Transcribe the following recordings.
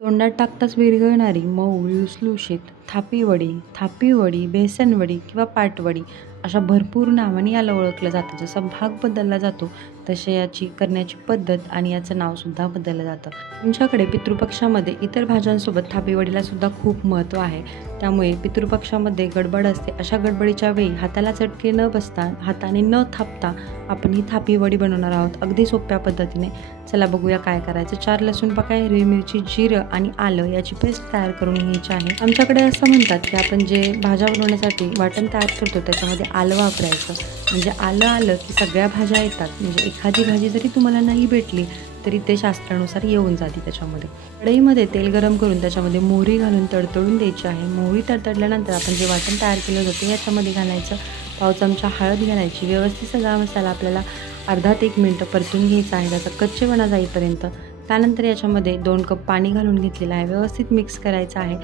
तोंडात टाकताच विरघळणारी मऊ लुसलुशीत थापी वडी, बेसन वडी किंवा पाटवडी अशा भरपूर नावांनी याला ओळखलं जातं. जसा भाग बदलला जातो तसे याची करण्याची पद्धत आणि याचं नावसुद्धा बदललं जातं. तुमच्याकडे पितृपक्षामध्ये इतर भाज्यांसोबत थापी वडीला सुद्धा खूप महत्त्व आहे. त्यामुळे पितृपक्षामध्ये गडबड असते. अशा गडबडीच्या वेळी हाताला चटके न बसता, हाताने न थापता आपण ही थापी वडी बनवणार आहोत अगदी सोप्या पद्धतीने. चला बघूया काय करायचं. 4 लसूण पाकळ्या, हिरवी मिरची, जिरं आणि आलं याची पेस्ट तयार करून घ्यायची आहे. आमच्याकडे असं म्हणतात की आपण जे भाज्या बनवण्यासाठी वाटण तयार करतो त्याच्यामध्ये आलं वापरायचं. म्हणजे आलं की सगळ्या भाज्या येतात. म्हणजे एखादी भाजी जरी तुम्हाला नाही भेटली तरी ते शास्त्रानुसार येऊन जाते त्याच्यामध्ये. कढईमध्ये तेल गरम करून त्याच्यामध्ये मोहरी घालून तडतडून द्यायची आहे. मोहरी तडतडल्यानंतर आपण जे वाटण तयार केलं होतं ते याच्यामध्ये घालायचं. पाव चमचा हळद घालायची. व्यवस्थित सगळा मसाला आपल्याला अर्धा ते 1 मिनिट परतून घ्यायचा आहे त्याचा कच्चेपणा जाईपर्यंत. त्यानंतर याच्यामध्ये 2 कप पाणी घालून घेतलेलं आहे. व्यवस्थित मिक्स करायचं आहे.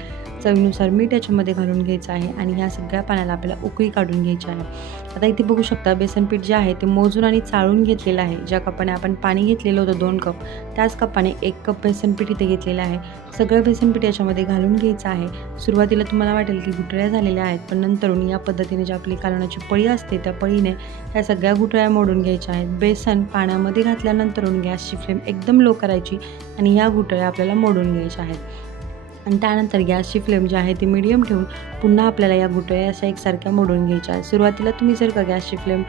चवीनुसार मीठ याच्यामध्ये घालून घ्यायचं आहे आणि ह्या सगळ्या पाण्याला आपल्याला उकळी काढून घ्यायची आहे. आता इथे बघू शकता बेसन पीठ जे आहे ते मोजून आणि चाळून घेतलेलं आहे. ज्या कपाने आपण पाणी घेतलेलं होतं 2 कप त्याच कपाने 1 कप बेसन पीठ इथे घेतलेलं आहे. सगळं बेसन पीठ याच्यामध्ये घालून घ्यायचं आहे. सुरुवातीला तुम्हाला वाटेल की गुठळ्या झालेल्या आहेत, पण नंतरून या पद्धतीने जी आपली कालवणाची पळी असते त्या पळीने ह्या सगळ्या गुठळ्या मोडून घ्यायच्या आहेत. बेसन पाण्यामध्ये घातल्यानंतरून गॅसची फ्लेम एकदम लो करायची आणि ह्या गुठळ्या आपल्याला मोडून घ्यायच्या आहेत. आणि त्यानंतर गॅसची फ्लेम जी आहे ती मीडियम ठेवून पुन्हा आपल्याला या गुठळ्या अशा एकसारख्या मोडून घ्यायच्या आहेत. सुरुवातीला तुम्ही जर का गॅसची फ्लेम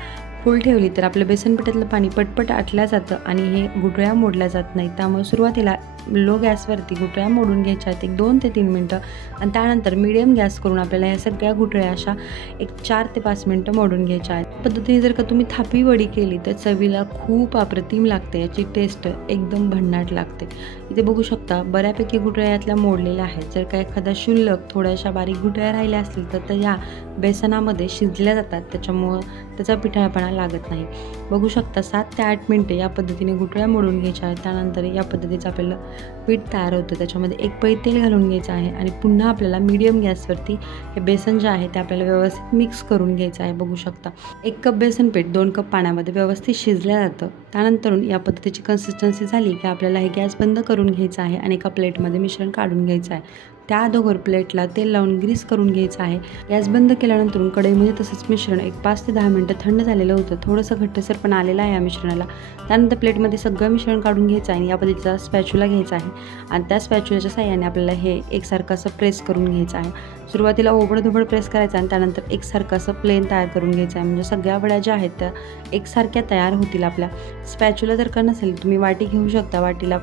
फुल ठेवली तर आपलं बेसन पिठातलं पाणी पटपट आटलं जातं आणि हे गुठळ्या मोडल्या जात नाहीत. त्यामुळे सुरुवातीला लो गॅसवरती गुठळ्या मोडून घ्यायच्या आहेत 2 ते 3 मिनटं आणि त्यानंतर मीडियम गॅस करून आपल्याला ह्या सगळ्या गुठळ्या अशा 4 ते 5 मिनटं मोडून घ्यायच्या आहेत. पद्धतीने जर का तुम्ही थापी वडी केली तर चवीला खूप अप्रतिम लागते. याची टेस्ट एकदम भन्नाट लागते. इथे बघू शकता बऱ्यापैकी गुठळ्या यातल्या मोडलेल्या आहेत. जर का एखाद्या शुल्लक थोड्याशा बारीक गुठळ्या राहिल्या असतील तर ह्या बेसनामध्ये शिजल्या जातात. त्याच्यामुळं त्याचा पिठाळपणा लागत नाही. बघू शकता 7 ते 8 मिनटे या पद्धतीने गुठळ्या मोडून घ्यायच्या आहेत. त्यानंतर या पद्धतीचं आपल्याला पीठ तयार होतं. त्याच्यामध्ये 1 पळी तेल घालून घ्यायचं आहे आणि पुन्हा आपल्याला मीडियम गॅसवरती हे बेसन जे आहे ते आपल्याला व्यवस्थित मिक्स करून घ्यायचं आहे. बघू शकता 1 कप बेसन पीठ 2 कप पाण्यामध्ये व्यवस्थित शिजलं जातं. त्यानंतरून या पद्धतीची कन्सिस्टन्सी झाली की आपल्याला हे गॅस बंद करून घ्यायचं आहे आणि एका प्लेटमध्ये मिश्रण काढून घ्यायचं आहे. त्या अगोदर प्लेटला तेल लावून ग्रीस करून घ्यायचं आहे. गॅस बंद केल्यानंतर कढईमध्ये तसंच मिश्रण 5 ते 10 मिनटं थंड झालेलं होतं. थोडंसं घट्टसर पण आलेलं आहे या मिश्रणाला. त्यानंतर प्लेटमध्ये सगळं मिश्रण काढून घ्यायचं आहे आणि या पद्धतीचा स्पॅच्युला घ्यायचा आहे आणि त्या स्पॅच्युलाच्या साहाय्याने आपल्याला हे एकसारखं असं प्रेस करून घ्यायचं आहे. सुरुवातीला ओबडधोबड प्रेस करायचं आणि त्यानंतर एकसारखं असं प्लेन तयार करून घ्यायचं आहे. म्हणजे सगळ्या वड्या ज्या आहेत त्या एकसारख्या तयार होतील. आपल्या स्पॅच्युला जर का नसेल तुम्ही वाटी घेऊ शकता. वाटीला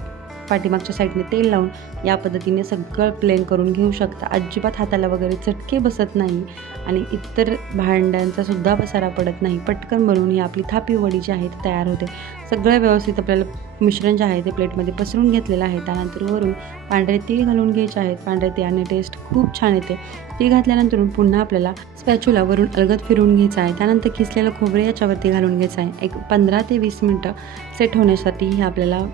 पाठीमागच्या साईडने तेल लावून या पद्धतीने सगळं प्लेन करून घेऊ शकता. अजिबात हाताला वगैरे चटके बसत नाही आणि इतर भांड्यांचा सुद्धा पसारा पडत नाही. पटकन बनवून ही आपली थापी वडी जी आहे ती तयार होते. सगळं व्यवस्थित आपल्याला मिश्रण जे आहे ते प्लेटमध्ये पसरून घेतलेलं आहे. त्यानंतर वरून पांढरे तीळ घालून घ्यायचे आहेत. पांढरे तिळाने टेस्ट खूप छान येते. तीळ घातल्यानंतर पुन्हा आपल्याला स्पॅच्युला वरून अलगद फिरवून घ्यायचं आहे. त्यानंतर किसलेलं खोबरे याच्यावरती घालून घ्यायचं आहे. 15 ते 20 मिनटं सेट होण्यासाठी ही आपल्याला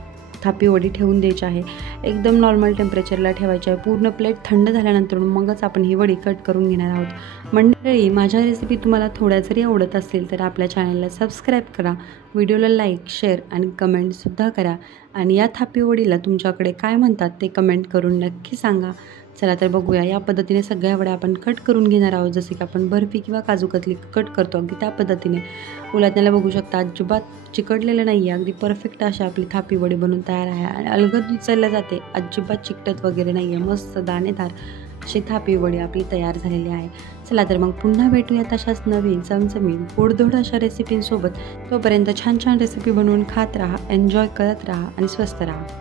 थापी वडी ठेवून द्यायची आहे. एकदम नॉर्मल टेम्परेचरला ठेवायची आहे. पूर्ण प्लेट थंड झाल्यानंतर मगच आपण ही वडी कट करून घेणार आहोत. मंडळी, माझ्या रेसिपी तुम्हाला थोड्या जरी आवडत असतील तर आपल्या चॅनलला सबस्क्राईब करा. व्हिडिओला लाईक, शेअर आणि कमेंटसुद्धा करा. आणि या थापी वडीला तुमच्याकडे काय म्हणतात ते कमेंट करून नक्की सांगा. चला तर बघूया. या पद्धतीने सगळ्या वड्या आपण कट करून घेणार आहोत. जसे की आपण बर्फी किंवा काजू कतली कट करतो अगदी त्या पद्धतीने. उलटण्याला बघू शकता अजिबात चिकटलेलं नाही आहे. अगदी परफेक्ट अशा आपली थापी वडी बनवून तयार आहे आणि अलगद उचलल्या जाते. अजिबात चिकटत वगैरे नाही आहे. मस्त दाणेदार अशी थापी वडी आपली तयार झालेली आहे. चला तर मग पुन्हा भेटूया तशाच नवीन चमचमीत गोडधोड अशा रेसिपींसोबत. तोपर्यंत छान छान रेसिपी बनवून खात राहा, एन्जॉय करत राहा आणि स्वस्त राहा.